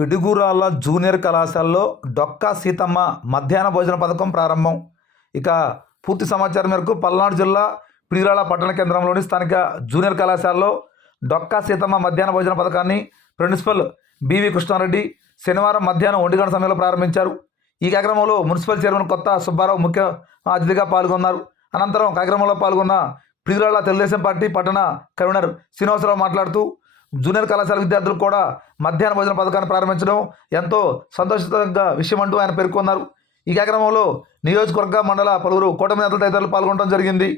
Piduguralla junior కళాశాలలో డొక్కా సీతమ్మ మధ్యాహ్న భోజన పథకం ప్రారంభం. ఇక పూర్తి సమాచారం మేరకు పల్నాడు జిల్లా పిడుగురాళ్ళ పట్టణ కేంద్రంలోని స్థానిక జూనియర్ కళాశాలలో డొక్కా సీతమ్మ మధ్యాహ్న భోజన పథకాన్ని ప్రిన్సిపల్ బివి కృష్ణారెడ్డి శనివారం మధ్యాహ్నం ఒంటి గంట సమయంలో ప్రారంభించారు. ఈ కార్యక్రమంలో మున్సిపల్ చైర్మన్ కొత్త సుబ్బారావు ముఖ్య అతిథిగా పాల్గొన్నారు. అనంతరం కార్యక్రమంలో పాల్గొన్న పిడుగురాళ్ళ తెలుగుదేశం పార్టీ పట్టణ కన్వీనర్ శ్రీనివాసరావు మాట్లాడుతూ జూనియర్ కళాశాల విద్యార్థులు కూడా మధ్యాహ్న భోజన పథకాన్ని ప్రారంభించడం ఎంతో సంతోషకరంగా విషయం అంటూ ఆయన పేర్కొన్నారు. ఈ కార్యక్రమంలో నియోజకవర్గ మండల పలువురు కూటమి నేతలు తదితరులు పాల్గొనడం జరిగింది.